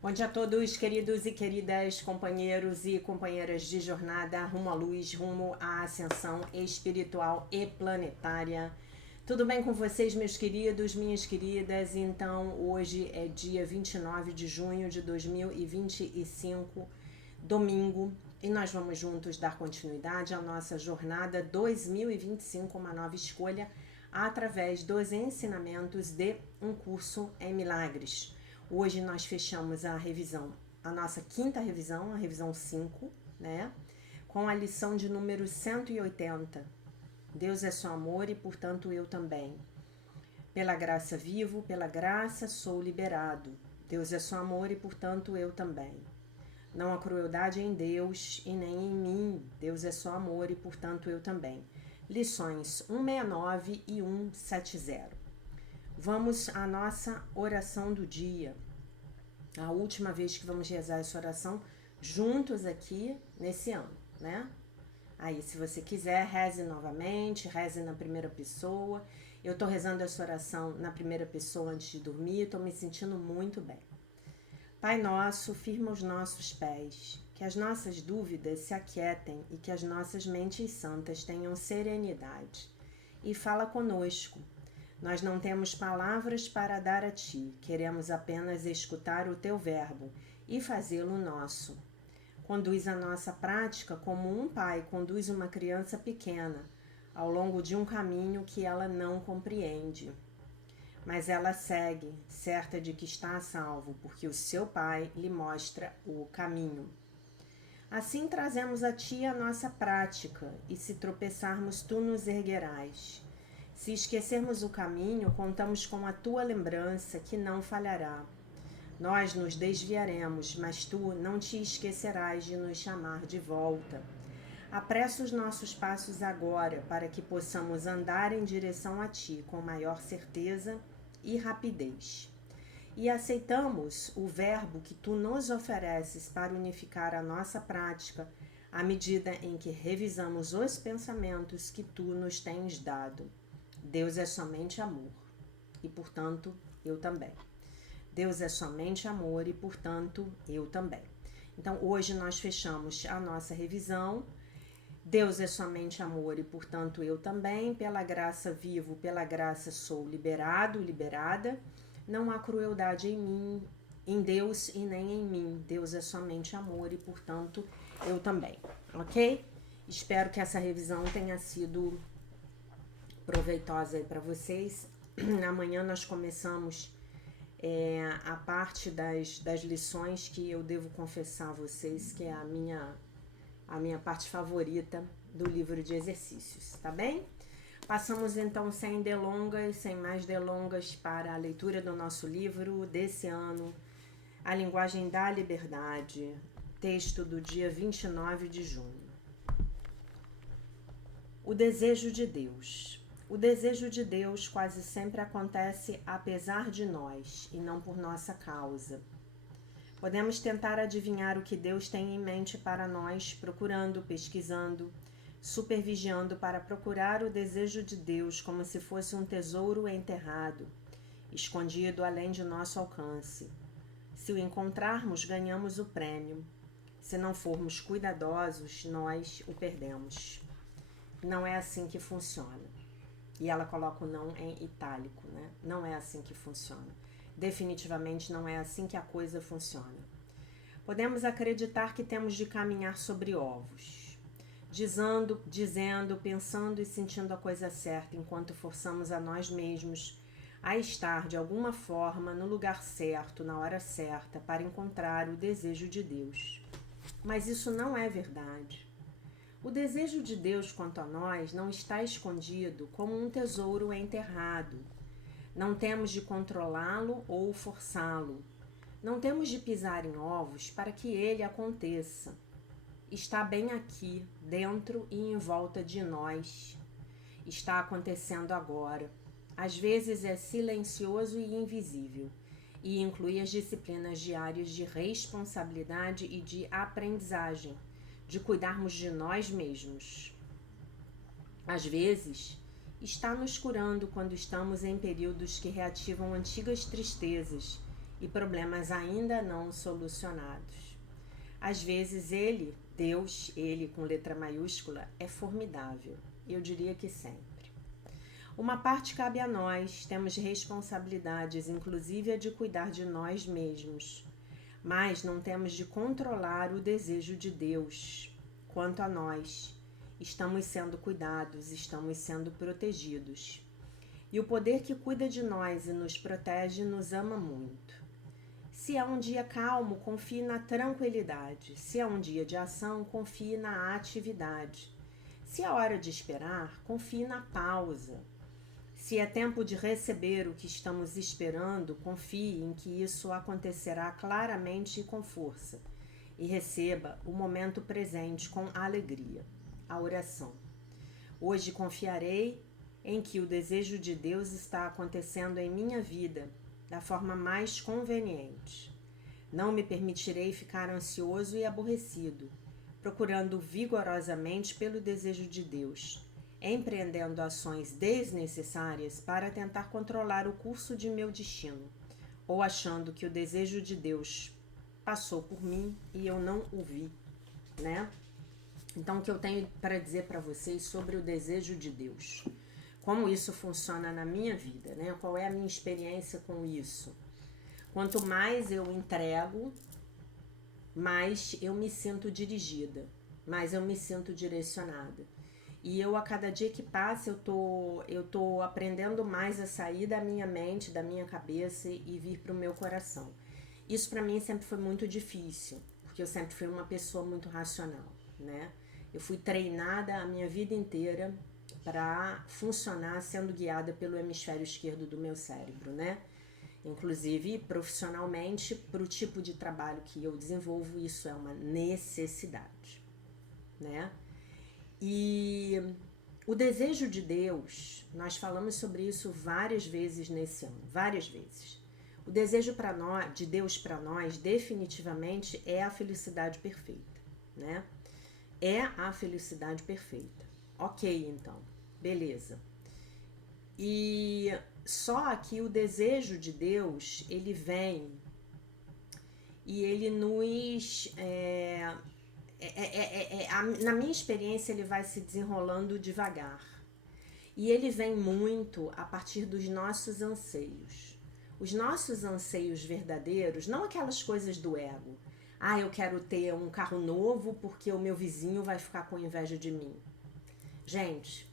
Bom dia a todos, queridos e queridas companheiros e companheiras de jornada rumo à luz, rumo à ascensão espiritual e planetária. Tudo bem com vocês, meus queridos, minhas queridas? Então, hoje é dia 29 de junho de 2025, domingo, e nós vamos juntos dar continuidade à nossa jornada 2025, uma nova escolha, através dos ensinamentos de Um Curso em Milagres. Hoje nós fechamos a revisão, a nossa quinta revisão, a revisão 5, né? Com a lição de número 180. Deus é só amor e, portanto, eu também. Pela graça vivo, pela graça sou liberado. Deus é só amor e, portanto, eu também. Não há crueldade em Deus e nem em mim. Deus é só amor e, portanto, eu também. Lições 169 e 170. Vamos à nossa oração do dia. A última vez que vamos rezar essa oração juntos aqui nesse ano, né? Aí, se você quiser, reze novamente, reze na primeira pessoa. Eu tô rezando essa oração na primeira pessoa antes de dormir, tô me sentindo muito bem. Pai nosso, firma os nossos pés, que as nossas dúvidas se aquietem e que as nossas mentes santas tenham serenidade. E fala conosco. Nós não temos palavras para dar a ti, queremos apenas escutar o teu verbo e fazê-lo nosso. Conduz a nossa prática como um pai conduz uma criança pequena, ao longo de um caminho que ela não compreende. Mas ela segue, certa de que está a salvo, porque o seu pai lhe mostra o caminho. Assim trazemos a ti a nossa prática, e se tropeçarmos, tu nos erguerás. Se esquecermos o caminho, contamos com a tua lembrança, que não falhará. Nós nos desviaremos, mas tu não te esquecerás de nos chamar de volta. Apressa os nossos passos agora, para que possamos andar em direção a ti com maior certeza e rapidez. E aceitamos o verbo que tu nos ofereces para unificar a nossa prática, à medida em que revisamos os pensamentos que tu nos tens dado. Deus é somente amor, e portanto, eu também. Deus é somente amor e, portanto, eu também. Então, hoje nós fechamos a nossa revisão. Deus é somente amor e, portanto, eu também. Pela graça vivo, pela graça sou liberado, liberada. Não há crueldade em mim, em Deus e nem em mim. Deus é somente amor e, portanto, eu também. Ok? Espero que essa revisão tenha sido proveitosa aí para vocês. Amanhã nós começamos a parte das lições que eu devo confessar a vocês que é a minha parte favorita do livro de exercícios, tá bem? Passamos então sem delongas, sem mais delongas, para a leitura do nosso livro desse ano, A Linguagem da Liberdade, texto do dia 29 de junho. O desejo de Deus. O desejo de Deus quase sempre acontece apesar de nós e não por nossa causa. Podemos tentar adivinhar o que Deus tem em mente para nós, procurando, pesquisando, supervigiando para procurar o desejo de Deus como se fosse um tesouro enterrado, escondido além de nosso alcance. Se o encontrarmos, ganhamos o prêmio. Se não formos cuidadosos, nós o perdemos. Não é assim que funciona. E ela coloca o não em itálico, né? Não é assim que funciona. Definitivamente não é assim que a coisa funciona. Podemos acreditar que temos de caminhar sobre ovos, dizendo, pensando e sentindo a coisa certa, enquanto forçamos a nós mesmos a estar de alguma forma no lugar certo, na hora certa, para encontrar o desejo de Deus. Mas isso não é verdade. O desejo de Deus quanto a nós não está escondido como um tesouro enterrado. Não temos de controlá-lo ou forçá-lo. Não temos de pisar em ovos para que ele aconteça. Está bem aqui, dentro e em volta de nós. Está acontecendo agora. Às vezes é silencioso e invisível, e inclui as disciplinas diárias de responsabilidade e de aprendizagem, de cuidarmos de nós mesmos. Às vezes, está nos curando quando estamos em períodos que reativam antigas tristezas e problemas ainda não solucionados. Às vezes ele, Deus, ele com letra maiúscula, é formidável. Eu diria que sempre. Uma parte cabe a nós, temos responsabilidades, inclusive a de cuidar de nós mesmos. Mas não temos de controlar o desejo de Deus. Quanto a nós, estamos sendo cuidados, estamos sendo protegidos. E o poder que cuida de nós e nos protege nos ama muito. Se é um dia calmo, confie na tranquilidade. Se é um dia de ação, confie na atividade. Se é hora de esperar, confie na pausa. Se é tempo de receber o que estamos esperando, confie em que isso acontecerá claramente e com força. E receba o momento presente com alegria. A oração. Hoje confiarei em que o desejo de Deus está acontecendo em minha vida da forma mais conveniente. Não me permitirei ficar ansioso e aborrecido, procurando vigorosamente pelo desejo de Deus, empreendendo ações desnecessárias para tentar controlar o curso de meu destino, ou achando que o desejo de Deus passou por mim e eu não o vi, né? Então, o que eu tenho para dizer para vocês sobre o desejo de Deus? Como isso funciona na minha vida, né? Qual é a minha experiência com isso? Quanto mais eu entrego, mais eu me sinto dirigida, mais eu me sinto direcionada. E eu, a cada dia que passa, eu tô aprendendo mais a sair da minha mente, da minha cabeça e vir para o meu coração. Isso para mim sempre foi muito difícil, porque eu sempre fui uma pessoa muito racional, né? Eu fui treinada a minha vida inteira para funcionar sendo guiada pelo hemisfério esquerdo do meu cérebro, né? Inclusive, profissionalmente, para o tipo de trabalho que eu desenvolvo, isso é uma necessidade, né? E o desejo de Deus, nós falamos sobre isso várias vezes nesse ano, várias vezes. O desejo para nós, de Deus para nós, definitivamente é a felicidade perfeita, né? É a felicidade perfeita. Ok, então, beleza. E só que o desejo de Deus, ele vem e ele nos... na minha experiência, ele vai se desenrolando devagar. E ele vem muito a partir dos nossos anseios. Os nossos anseios verdadeiros, não aquelas coisas do ego. Ah, eu quero ter um carro novo porque o meu vizinho vai ficar com inveja de mim. Gente,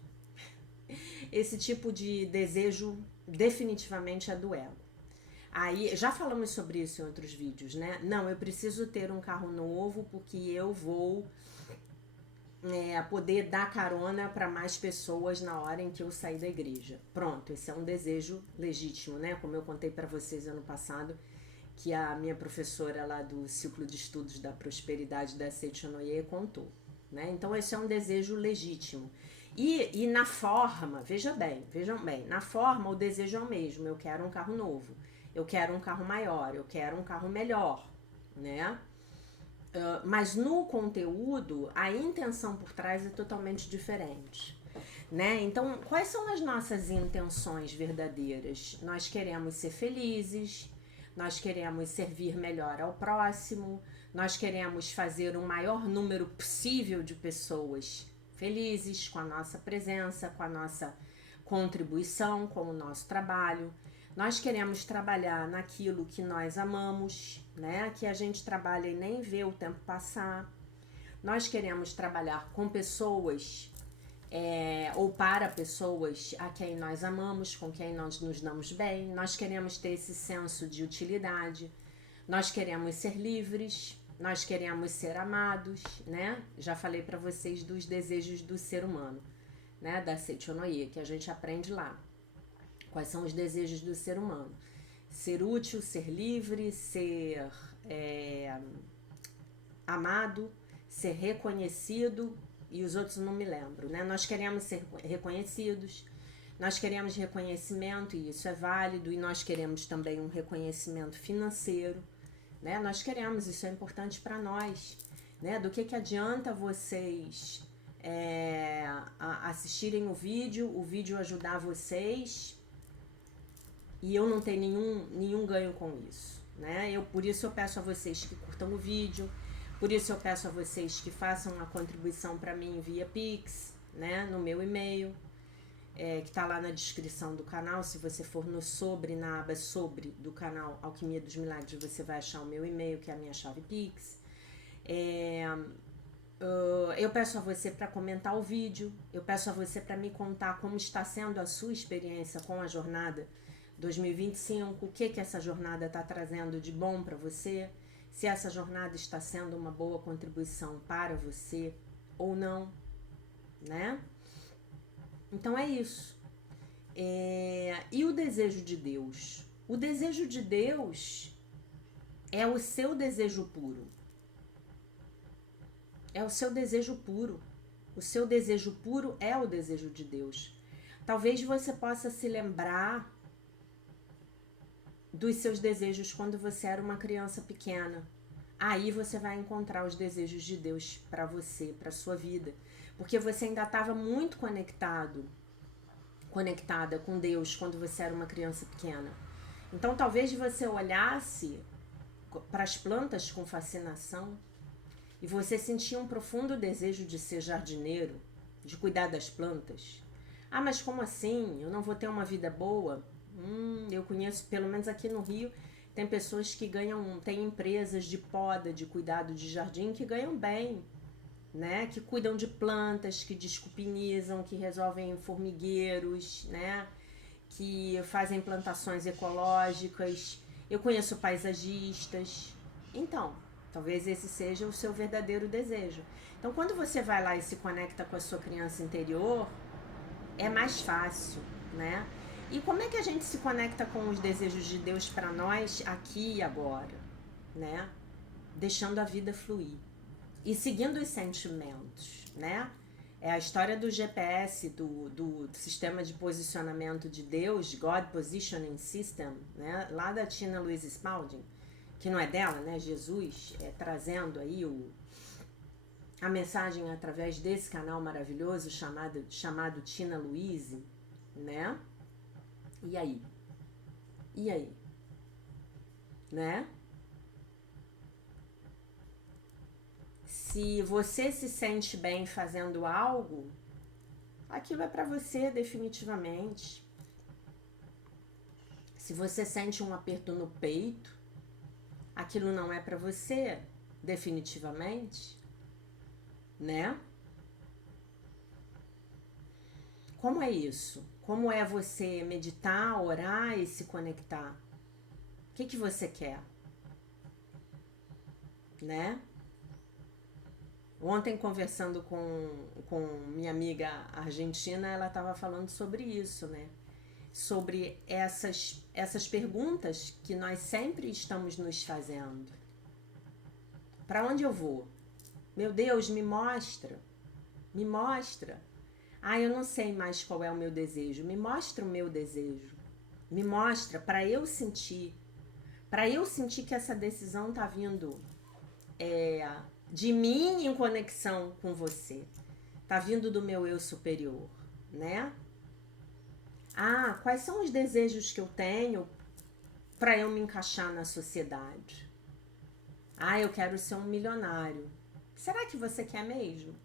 esse tipo de desejo definitivamente é do ego. Aí, já falamos sobre isso em outros vídeos, né? Não, eu preciso ter um carro novo porque eu vou poder dar carona para mais pessoas na hora em que eu sair da igreja. Pronto, esse é um desejo legítimo, né? Como eu contei para vocês ano passado, que a minha professora lá do Ciclo de Estudos da Prosperidade da Seichonoye contou, né? Então, esse é um desejo legítimo. E na forma, vejam bem, na forma o desejo é o mesmo, eu quero um carro novo, eu quero um carro maior, eu quero um carro melhor, né? Mas no conteúdo, a intenção por trás é totalmente diferente, né? Então, quais são as nossas intenções verdadeiras? Nós queremos ser felizes, nós queremos servir melhor ao próximo, nós queremos fazer o maior número possível de pessoas felizes com a nossa presença, com a nossa contribuição, com o nosso trabalho. Nós queremos trabalhar naquilo que nós amamos, né? Que a gente trabalha e nem vê o tempo passar. Nós queremos trabalhar com pessoas ou para pessoas a quem nós amamos, com quem nós nos damos bem. Nós queremos ter esse senso de utilidade. Nós queremos ser livres. Nós queremos ser amados, né? Já falei para vocês dos desejos do ser humano, né? Da Seichonoye, que a gente aprende lá. Quais são os desejos do ser humano? Ser útil, ser livre, ser amado, ser reconhecido, e os outros não me lembro, né? Nós queremos ser reconhecidos, nós queremos reconhecimento, e isso é válido, e nós queremos também um reconhecimento financeiro, né? Nós queremos, isso é importante para nós, né? Do que adianta vocês assistirem o vídeo ajudar vocês e eu não ter nenhum ganho com isso, né? Por isso eu peço a vocês que curtam o vídeo, por isso eu peço a vocês que façam a contribuição para mim via Pix, né? No meu e-mail, que tá lá na descrição do canal. Se você for na aba sobre do canal Alquimia dos Milagres, você vai achar o meu e-mail, que é a minha chave Pix. Eu peço a você para comentar o vídeo, eu peço a você para me contar como está sendo a sua experiência com a jornada 2025, o que essa jornada está trazendo de bom para você, se essa jornada está sendo uma boa contribuição para você ou não, né? Então é isso. E o desejo de Deus? O desejo de Deus é o seu desejo puro. É o seu desejo puro. O seu desejo puro é o desejo de Deus. Talvez você possa se lembrar dos seus desejos quando você era uma criança pequena. Aí você vai encontrar os desejos de Deus para você, para sua vida. Porque você ainda estava muito conectada com Deus quando você era uma criança pequena. Então talvez você olhasse para as plantas com fascinação e você sentia um profundo desejo de ser jardineiro, de cuidar das plantas. Ah, mas como assim? Eu não vou ter uma vida boa? Eu conheço, pelo menos aqui no Rio, tem pessoas que tem empresas de poda, de cuidado de jardim, que ganham bem, né? Que cuidam de plantas, que desculpinizam, que resolvem formigueiros, né? Que fazem plantações ecológicas. Eu conheço paisagistas. Então, talvez esse seja o seu verdadeiro desejo. Então, quando você vai lá e se conecta com a sua criança interior, é mais fácil, né? E como é que a gente se conecta com os desejos de Deus para nós aqui e agora, né? Deixando a vida fluir e seguindo os sentimentos, né? É a história do GPS, do sistema de posicionamento de Deus, God Positioning System, né? Lá da Tina Louise Spalding, que não é dela, né? Jesus trazendo aí a mensagem através desse canal maravilhoso chamado Tina Louise, né? E aí? E aí? Né? Se você se sente bem fazendo algo, aquilo é para você definitivamente. Se você sente um aperto no peito, aquilo não é para você definitivamente, né? Como é isso? Como é você meditar, orar e se conectar? O que você quer? Né? Ontem, conversando com minha amiga argentina, ela estava falando sobre isso, né? Sobre essas perguntas que nós sempre estamos nos fazendo. Para onde eu vou? Meu Deus, me mostra. Me mostra. Ah, eu não sei mais qual é o meu desejo. Me mostra o meu desejo. Me mostra para eu sentir. Para eu sentir que essa decisão tá vindo de mim em conexão com você. Tá vindo do meu eu superior, né? Ah, quais são os desejos que eu tenho para eu me encaixar na sociedade? Ah, eu quero ser um milionário. Será que você quer mesmo?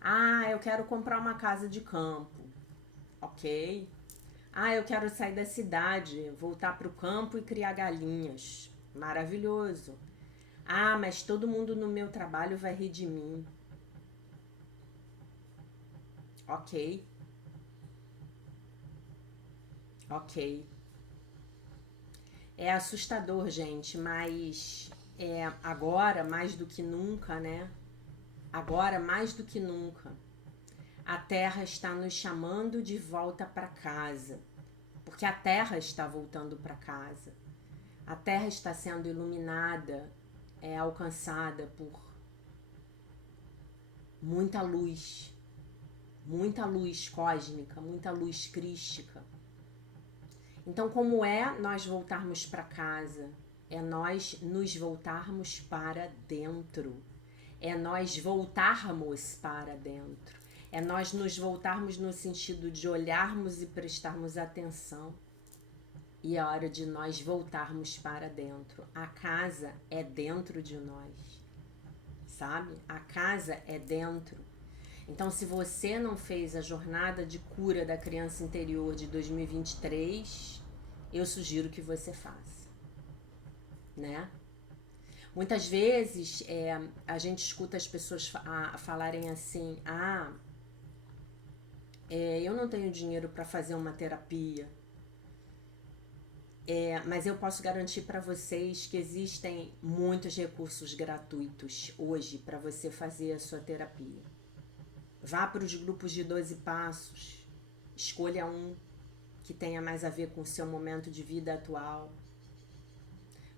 Ah, eu quero comprar uma casa de campo. Ok. Ah, eu quero sair da cidade, voltar para o campo e criar galinhas. Maravilhoso. Ah, mas todo mundo no meu trabalho vai rir de mim. Ok. Ok. É assustador, gente, mas agora, mais do que nunca, né? Agora, mais do que nunca, a Terra está nos chamando de volta para casa. Porque a Terra está voltando para casa. A Terra está sendo iluminada, alcançada por muita luz cósmica, muita luz crística. Então, como é nós voltarmos para casa? É nós nos voltarmos para dentro. É nós voltarmos para dentro. É nós nos voltarmos no sentido de olharmos e prestarmos atenção. e é hora de nós voltarmos para dentro. A casa é dentro de nós, sabe? A casa é dentro. Então, se você não fez a jornada de cura da criança interior de 2023, eu sugiro que você faça, né? Muitas vezes a gente escuta as pessoas falarem assim: eu não tenho dinheiro para fazer uma terapia, mas eu posso garantir para vocês que existem muitos recursos gratuitos hoje para você fazer a sua terapia. Vá para os grupos de 12 passos, escolha um que tenha mais a ver com o seu momento de vida atual.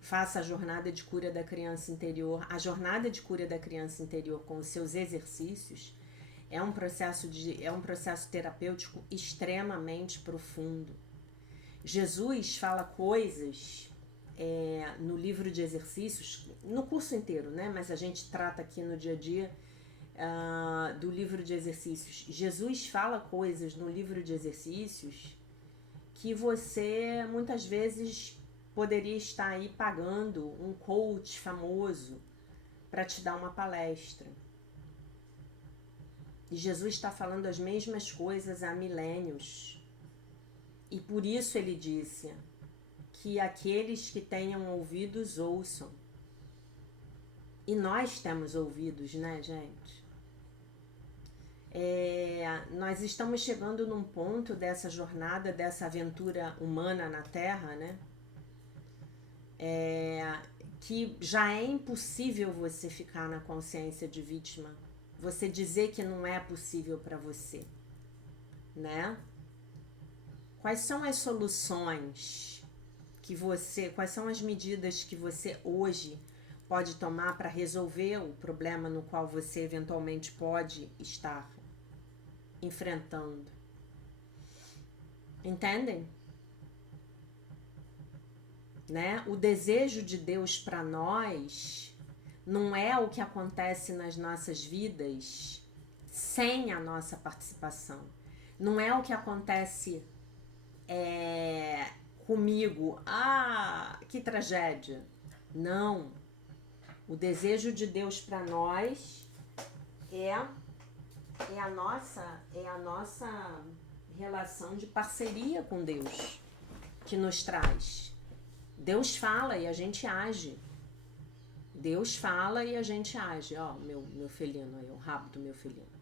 Faça a jornada de cura da criança interior. A jornada de cura da criança interior com os seus exercícios é um processo terapêutico extremamente profundo. Jesus fala coisas no livro de exercícios, no curso inteiro, né? Mas a gente trata aqui no dia a dia do livro de exercícios. Jesus fala coisas no livro de exercícios que você muitas vezes poderia estar aí pagando um coach famoso para te dar uma palestra. E Jesus está falando as mesmas coisas há milênios. E por isso ele disse que aqueles que tenham ouvidos ouçam. E nós temos ouvidos, né, gente? Nós estamos chegando num ponto dessa jornada, dessa aventura humana na Terra, né? Que já é impossível você ficar na consciência de vítima, você dizer que não é possível para você, né? Quais são as soluções quais são as medidas que você hoje pode tomar para resolver o problema no qual você eventualmente pode estar enfrentando? Entendem? Né? O desejo de Deus para nós não é o que acontece nas nossas vidas sem a nossa participação. Não é o que acontece comigo. Que tragédia. Não. O desejo de Deus para nós é a nossa relação de parceria com Deus que nos traz. Deus fala e a gente age. Deus fala e a gente age. Ó, meu felino aí, o rabo do meu felino.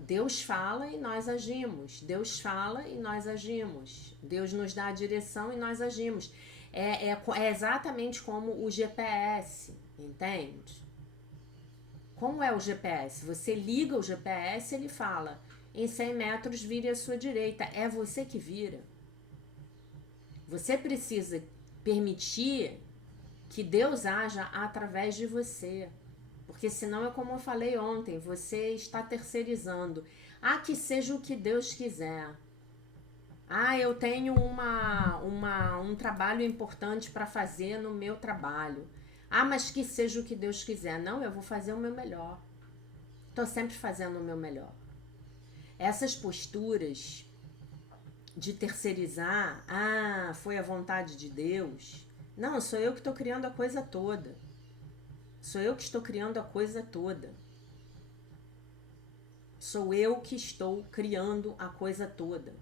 Deus fala e nós agimos. Deus fala e nós agimos. Deus nos dá a direção e nós agimos. É exatamente como o GPS, entende? Como é o GPS? Você liga o GPS, ele fala: em 100 metros vire à sua direita. É você que vira. Você precisa permitir que Deus haja através de você. Porque senão é como eu falei ontem, você está terceirizando. Que seja o que Deus quiser. Eu tenho um trabalho importante para fazer no meu trabalho. Mas que seja o que Deus quiser. Não, eu vou fazer o meu melhor. Estou sempre fazendo o meu melhor. Essas posturas de terceirizar, foi a vontade de Deus. Não, sou eu que estou criando a coisa toda. Sou eu que estou criando a coisa toda. Sou eu que estou criando a coisa toda.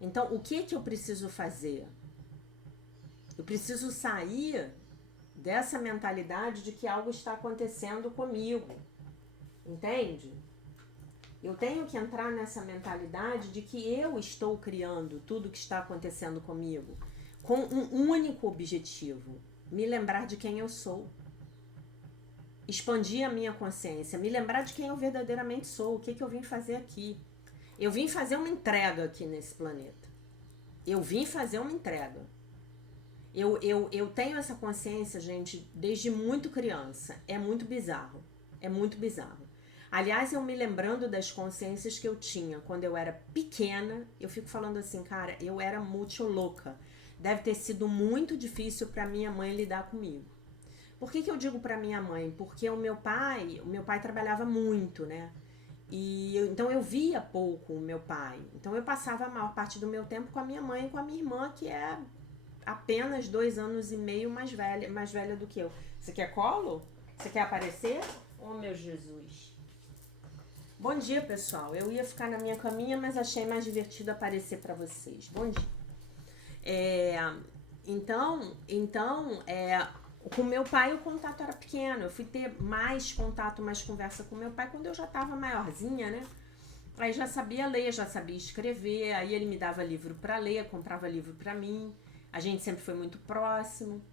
Então, o que eu preciso fazer? Eu preciso sair dessa mentalidade de que algo está acontecendo comigo. Entende? Eu tenho que entrar nessa mentalidade de que eu estou criando tudo que está acontecendo comigo com um único objetivo: me lembrar de quem eu sou. Expandir a minha consciência, me lembrar de quem eu verdadeiramente sou, o que eu vim fazer aqui. Eu vim fazer uma entrega aqui nesse planeta. Eu vim fazer uma entrega. Eu tenho essa consciência, gente, desde muito criança. É muito bizarro. É muito bizarro. Aliás, eu me lembrando das consciências que eu tinha quando eu era pequena, eu fico falando assim, cara, eu era muito louca. Deve ter sido muito difícil para minha mãe lidar comigo. Por que eu digo para minha mãe? Porque o meu pai trabalhava muito, né? Então eu via pouco o meu pai. Então eu passava a maior parte do meu tempo com a minha mãe e com a minha irmã, que é apenas 2 anos e meio mais velha do que eu. Você quer colo? Você quer aparecer? Oh, meu Jesus. Bom dia, pessoal. Eu ia ficar na minha caminha, mas achei mais divertido aparecer para vocês. Bom dia. Com meu pai o contato era pequeno. Eu fui ter mais contato, mais conversa com meu pai quando eu já estava maiorzinha, né? Aí já sabia ler, já sabia escrever. Aí ele me dava livro para ler, comprava livro para mim. A gente sempre foi muito próximo.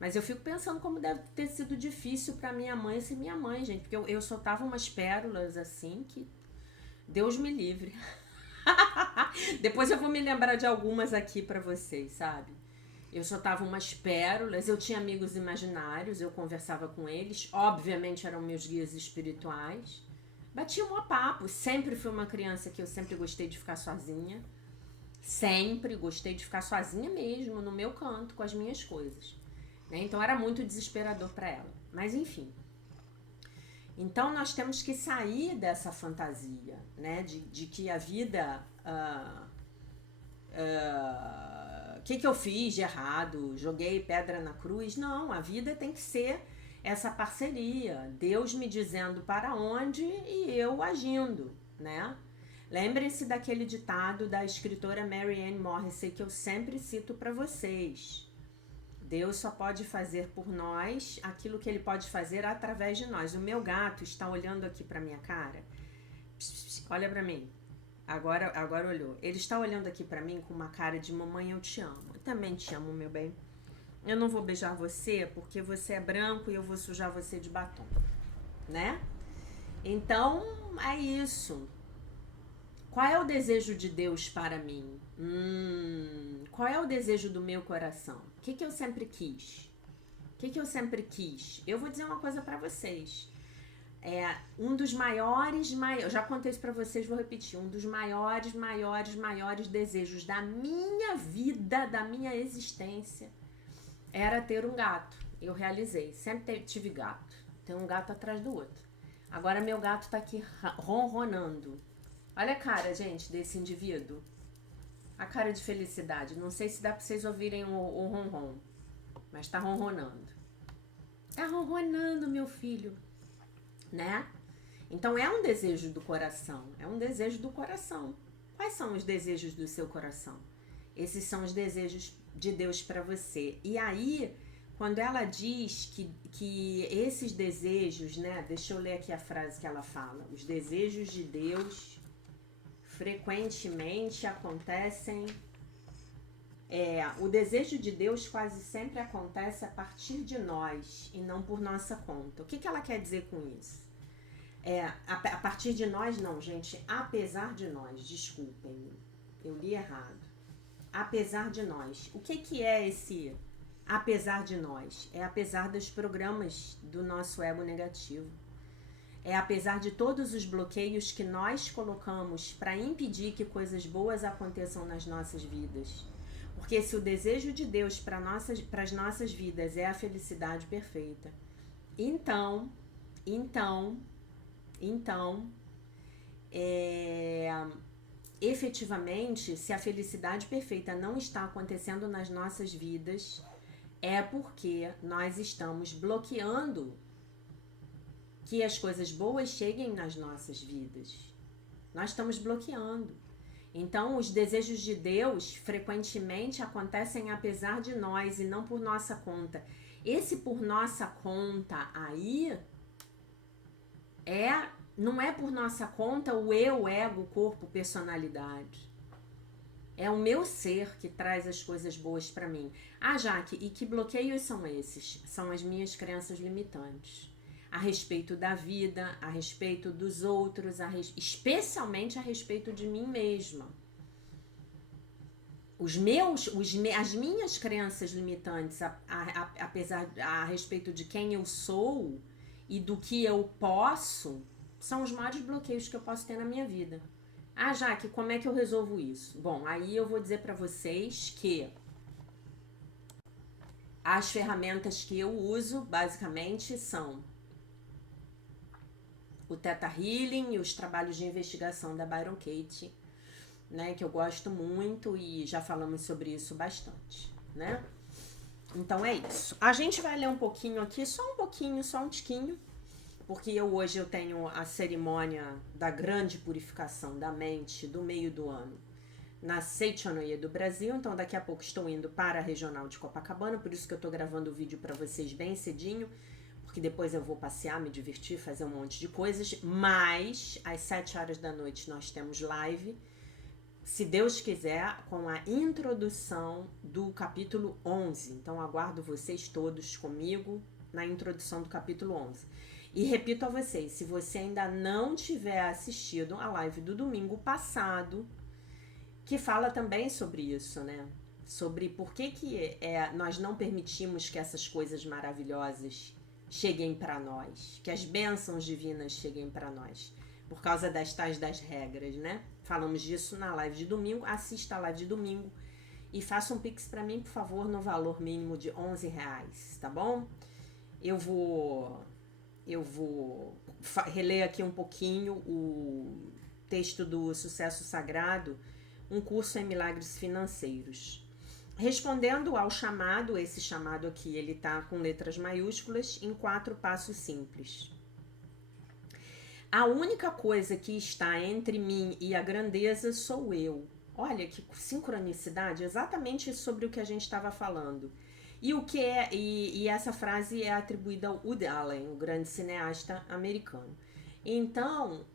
Mas eu fico pensando como deve ter sido difícil para minha mãe ser minha mãe, gente. Porque eu soltava umas pérolas assim que Deus me livre. Depois eu vou me lembrar de algumas aqui para vocês, sabe? Eu soltava umas pérolas, eu tinha amigos imaginários, eu conversava com eles. Obviamente eram meus guias espirituais. Batia um papo. Sempre fui uma criança que eu sempre gostei de ficar sozinha. Sempre gostei de ficar sozinha mesmo, no meu canto, com as minhas coisas. Né? Então era muito desesperador para ela. Mas enfim. Então nós temos que sair dessa fantasia, né? De que a vida... o que eu fiz de errado? Joguei pedra na cruz? Não, a vida tem que ser essa parceria. Deus me dizendo para onde e eu agindo, né? Lembrem-se daquele ditado da escritora Marianne Morrissey que eu sempre cito para vocês. Deus só pode fazer por nós aquilo que ele pode fazer através de nós. O meu gato está olhando aqui para minha cara. Olha para mim. Agora olhou. Ele está olhando aqui pra mim com uma cara de mamãe, eu te amo. Eu também te amo, meu bem. Eu não vou beijar você porque você é branco e eu vou sujar você de batom, né? Então, é isso. Qual é o desejo de Deus para mim? Qual é o desejo do meu coração? O que eu sempre quis? O que eu sempre quis? Eu vou dizer uma coisa pra vocês. Um dos maiores, eu já contei isso pra vocês, vou repetir, um dos maiores desejos da minha vida, da minha existência, era ter um gato. Eu realizei, sempre tive gato, tem um gato atrás do outro. Agora meu gato tá aqui ronronando. Olha a cara, gente, desse indivíduo. A cara de felicidade. Não sei se dá pra vocês ouvirem o ronron, mas tá ronronando. Tá ronronando, meu filho. Né? Então é um desejo do coração, é um desejo do coração. Quais são os desejos do seu coração? Esses são os desejos de Deus para você. E aí, quando ela diz que esses desejos, né? Deixa eu ler aqui a frase que ela fala. Os desejos de Deus frequentemente acontecem... o desejo de Deus quase sempre acontece a partir de nós e não por nossa conta. O que ela quer dizer com isso? A partir de nós não, gente, apesar de nós, desculpem, eu li errado. Apesar de nós. O que é esse apesar de nós? É apesar dos programas do nosso ego negativo. É apesar de todos os bloqueios que nós colocamos para impedir que coisas boas aconteçam nas nossas vidas. Porque se o desejo de Deus para as nossas vidas é a felicidade perfeita, então, efetivamente, se a felicidade perfeita não está acontecendo nas nossas vidas, é porque nós estamos bloqueando que as coisas boas cheguem nas nossas vidas. Nós estamos bloqueando. Então, os desejos de Deus frequentemente acontecem apesar de nós e não por nossa conta. Esse por nossa conta aí não é por nossa conta o eu, ego, corpo, personalidade. É o meu ser que traz as coisas boas para mim. Ah, Jaque, e que bloqueios são esses? São as minhas crenças limitantes. A respeito da vida, a respeito dos outros, especialmente a respeito de mim mesma. As minhas crenças limitantes a respeito de quem eu sou e do que eu posso, são os maiores bloqueios que eu posso ter na minha vida. Ah, Jaque, como é que eu resolvo isso? Bom, aí eu vou dizer para vocês que as ferramentas que eu uso, basicamente, são o Theta Healing e os trabalhos de investigação da Byron Katie, né, que eu gosto muito e já falamos sobre isso bastante, né? Então é isso. A gente vai ler um pouquinho aqui, só um tiquinho, porque hoje eu tenho a cerimônia da grande purificação da mente do meio do ano na Seichonoye do Brasil, então daqui a pouco estou indo para a regional de Copacabana, por isso que eu estou gravando o vídeo para vocês bem cedinho, porque depois eu vou passear, me divertir, fazer um monte de coisas, mas às 7 horas da noite nós temos live, se Deus quiser, com a introdução do capítulo 11, então aguardo vocês todos comigo na introdução do capítulo 11. E repito a vocês, se você ainda não tiver assistido a live do domingo passado, que fala também sobre isso, né? Sobre por que nós não permitimos que essas coisas maravilhosas cheguem para nós, que as bênçãos divinas cheguem para nós, por causa das tais das regras, né? Falamos disso na live de domingo, assista a live de domingo e faça um pix para mim, por favor, no valor mínimo de R$11, tá bom? Eu vou reler aqui um pouquinho o texto do Sucesso Sagrado, um curso em milagres financeiros. Respondendo ao chamado, esse chamado aqui, ele tá com letras maiúsculas, em 4 passos simples. A única coisa que está entre mim e a grandeza sou eu. Olha que sincronicidade, exatamente sobre o que a gente estava falando. E o que é, e essa frase é atribuída ao Woody Allen, o grande cineasta americano. Então,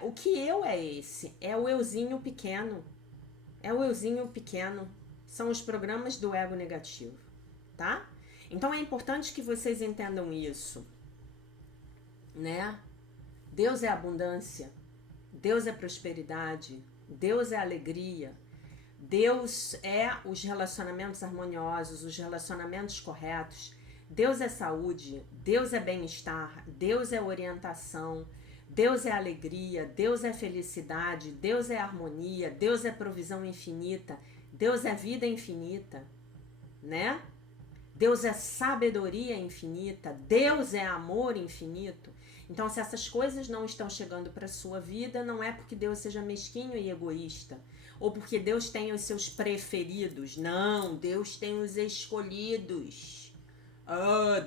o que eu é esse? É o euzinho pequeno. É o euzinho pequeno. São os programas do ego negativo, tá? Então é importante que vocês entendam isso, né? Deus é abundância, Deus é prosperidade, Deus é alegria, Deus é os relacionamentos harmoniosos, os relacionamentos corretos, Deus é saúde, Deus é bem-estar, Deus é orientação, Deus é alegria, Deus é felicidade, Deus é harmonia, Deus é provisão infinita, Deus é vida infinita, né? Deus é sabedoria infinita, Deus é amor infinito. Então, se essas coisas não estão chegando para a sua vida, não é porque Deus seja mesquinho e egoísta, ou porque Deus tem os seus preferidos. Não, Deus tem os escolhidos.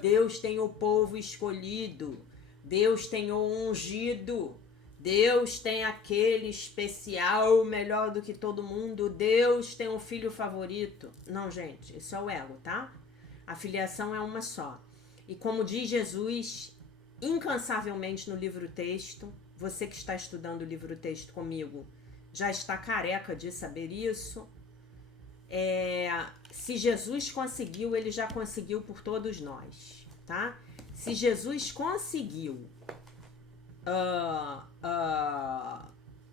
Deus tem o povo escolhido. Deus tem o ungido. Deus tem aquele especial melhor do que todo mundo. Deus tem um filho favorito. Não, gente, isso é o ego, tá? A filiação é uma só. E como diz Jesus incansavelmente no livro-texto, você que está estudando o livro-texto comigo já está careca de saber isso. Se Jesus conseguiu, ele já conseguiu por todos nós, tá? Se Jesus conseguiu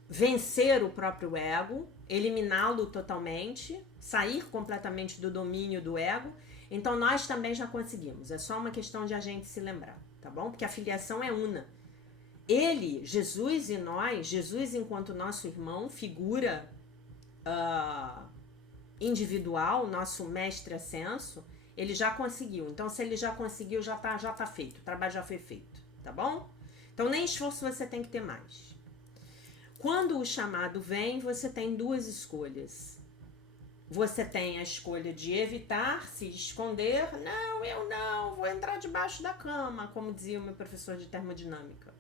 vencer o próprio ego, eliminá-lo totalmente, sair completamente do domínio do ego, então nós também já conseguimos. É só uma questão de a gente se lembrar, tá bom? Porque a filiação é una. Ele, Jesus e nós, Jesus enquanto nosso irmão, figura individual, nosso mestre ascenso, ele já conseguiu. Então, se ele já conseguiu, já tá feito. O trabalho já foi feito, tá bom? Então, nem esforço você tem que ter mais. Quando o chamado vem, você tem 2 escolhas. Você tem a escolha de evitar, se esconder. Não, eu não, vou entrar debaixo da cama, como dizia o meu professor de termodinâmica.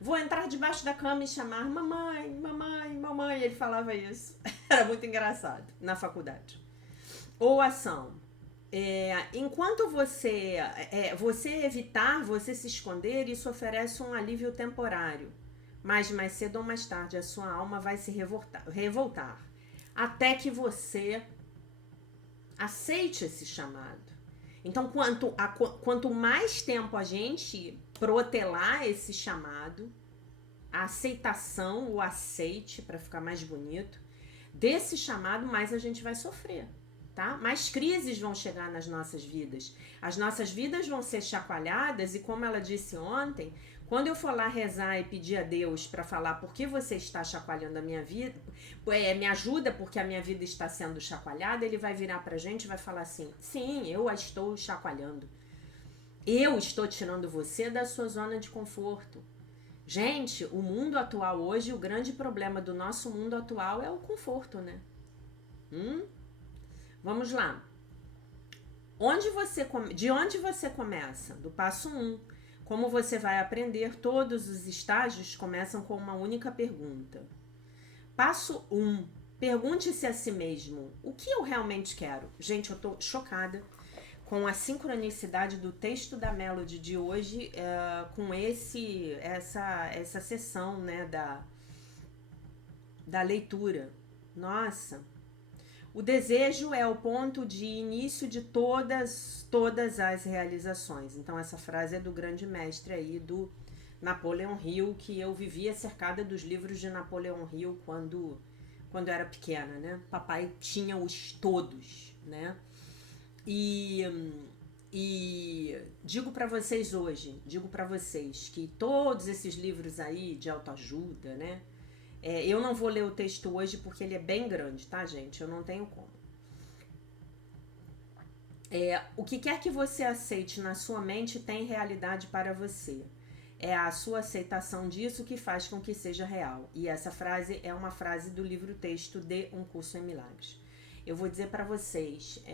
Vou entrar debaixo da cama e chamar mamãe, mamãe, mamãe. Ele falava isso. Era muito engraçado na faculdade. Ou ação. Enquanto você evitar, você se esconder, isso oferece um alívio temporário. Mas mais cedo ou mais tarde a sua alma vai se revoltar. Até que você aceite esse chamado. Então, quanto mais tempo a gente protelar esse chamado, a aceitação, o aceite, para ficar mais bonito, desse chamado, mais a gente vai sofrer, tá? Mais crises vão chegar nas nossas vidas. As nossas vidas vão ser chacoalhadas e, como ela disse ontem, quando eu for lá rezar e pedir a Deus para falar por que você está chacoalhando a minha vida, me ajuda porque a minha vida está sendo chacoalhada, ele vai virar pra gente e vai falar assim, sim, eu a estou chacoalhando. Eu estou tirando você da sua zona de conforto. Gente, o mundo atual hoje, o grande problema do nosso mundo atual é o conforto, né? Vamos lá. De onde você começa? Do passo 1. Como você vai aprender, todos os estágios começam com uma única pergunta. Passo 1. Pergunte-se a si mesmo, o que eu realmente quero? Gente, eu tô chocada com a sincronicidade do texto da Melody de hoje, com essa sessão, né, da leitura. Nossa! O desejo é o ponto de início de todas as realizações. Então, essa frase é do grande mestre aí, do Napoleon Hill, que eu vivia cercada dos livros de Napoleon Hill quando eu era pequena, né? Papai tinha-os todos, né? E digo para vocês hoje, que todos esses livros aí de autoajuda, né? Eu não vou ler o texto hoje porque ele é bem grande, tá, gente? Eu não tenho como. O que quer que você aceite na sua mente tem realidade para você. É a sua aceitação disso que faz com que seja real. E essa frase é uma frase do livro texto de Um Curso em Milagres. Eu vou dizer para vocês,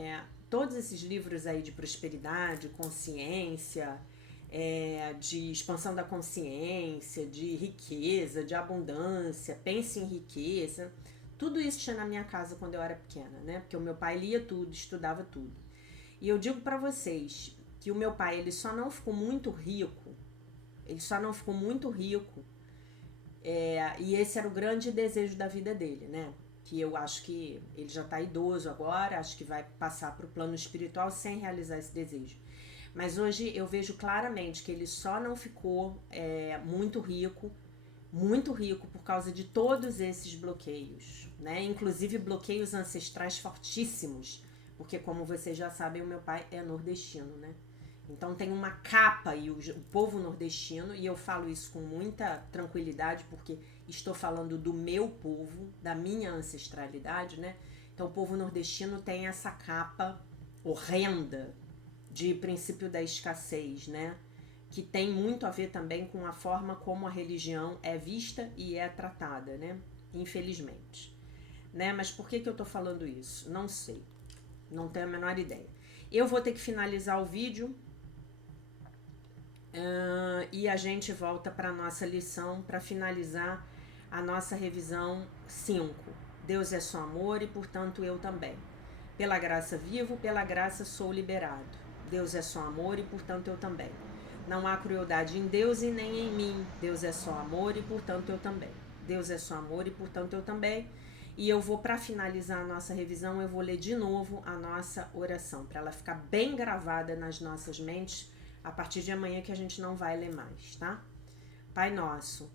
todos esses livros aí de prosperidade, consciência, de expansão da consciência, de riqueza, de abundância, pense em riqueza, tudo isso tinha na minha casa quando eu era pequena, né? Porque o meu pai lia tudo, estudava tudo. E eu digo para vocês que o meu pai, ele só não ficou muito rico, e esse era o grande desejo da vida dele, né? Que eu acho que ele já tá idoso agora, acho que vai passar para o plano espiritual sem realizar esse desejo. Mas hoje eu vejo claramente que ele só não ficou muito rico por causa de todos esses bloqueios, né? Inclusive bloqueios ancestrais fortíssimos, porque como vocês já sabem, o meu pai é nordestino, né? Então tem uma capa e o povo nordestino, e eu falo isso com muita tranquilidade, porque estou falando do meu povo, da minha ancestralidade, né? Então o povo nordestino tem essa capa horrenda de princípio da escassez, né? Que tem muito a ver também com a forma como a religião é vista e é tratada, né? Infelizmente. Né? Mas por que eu tô falando isso? Não sei. Não tenho a menor ideia. Eu vou ter que finalizar o vídeo e a gente volta para a nossa lição para finalizar a nossa revisão 5. Deus é só amor e, portanto, eu também. Pela graça vivo, pela graça sou liberado. Deus é só amor e, portanto, eu também. Não há crueldade em Deus e nem em mim. Deus é só amor e, portanto, eu também. Deus é só amor e, portanto, eu também. E eu vou, para finalizar a nossa revisão, eu vou ler de novo a nossa oração, para ela ficar bem gravada nas nossas mentes, a partir de amanhã, que a gente não vai ler mais, tá? Pai nosso,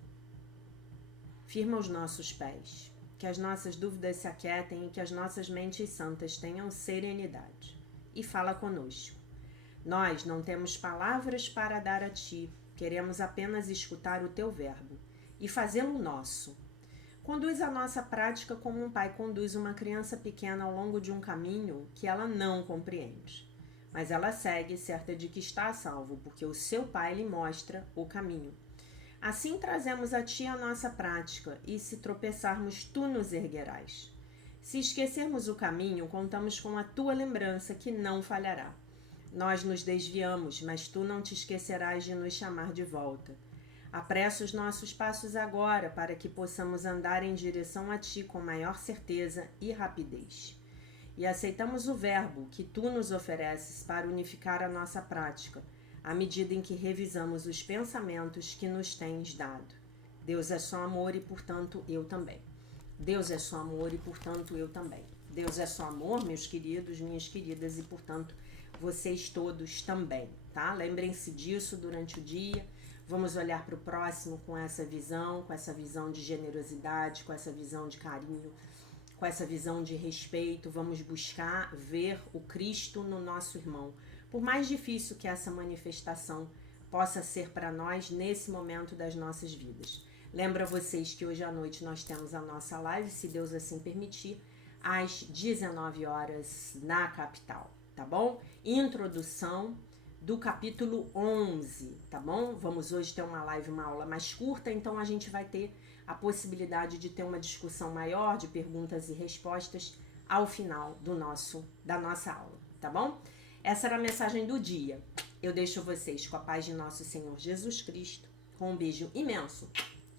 firma os nossos pés, que as nossas dúvidas se aquietem e que as nossas mentes santas tenham serenidade. E fala conosco. Nós não temos palavras para dar a ti, queremos apenas escutar o teu verbo e fazê-lo nosso. Conduz a nossa prática como um pai conduz uma criança pequena ao longo de um caminho que ela não compreende. Mas ela segue, certa de que está a salvo, porque o seu pai lhe mostra o caminho. Assim trazemos a ti a nossa prática, e se tropeçarmos, tu nos erguerás. Se esquecermos o caminho, contamos com a tua lembrança, que não falhará. Nós nos desviamos, mas tu não te esquecerás de nos chamar de volta. Apressa os nossos passos agora, para que possamos andar em direção a ti com maior certeza e rapidez. E aceitamos o verbo que tu nos ofereces para unificar a nossa prática, à medida em que revisamos os pensamentos que nos tens dado. Deus é só amor e, portanto, eu também. Deus é só amor e, portanto, eu também. Deus é só amor, meus queridos, minhas queridas, e, portanto, vocês todos também, tá? Lembrem-se disso durante o dia. Vamos olhar para o próximo com essa visão de generosidade, com essa visão de carinho, com essa visão de respeito. Vamos buscar ver o Cristo no nosso irmão. Por mais difícil que essa manifestação possa ser para nós nesse momento das nossas vidas. Lembro a vocês que hoje à noite nós temos a nossa live, se Deus assim permitir, às 19 horas na capital, tá bom? Introdução do capítulo 11, tá bom? Vamos hoje ter uma live, uma aula mais curta, então a gente vai ter a possibilidade de ter uma discussão maior, de perguntas e respostas ao final da nossa aula, tá bom? Essa era a mensagem do dia. Eu deixo vocês com a paz de nosso Senhor Jesus Cristo, com um beijo imenso.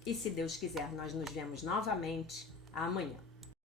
E se Deus quiser, nós nos vemos novamente amanhã.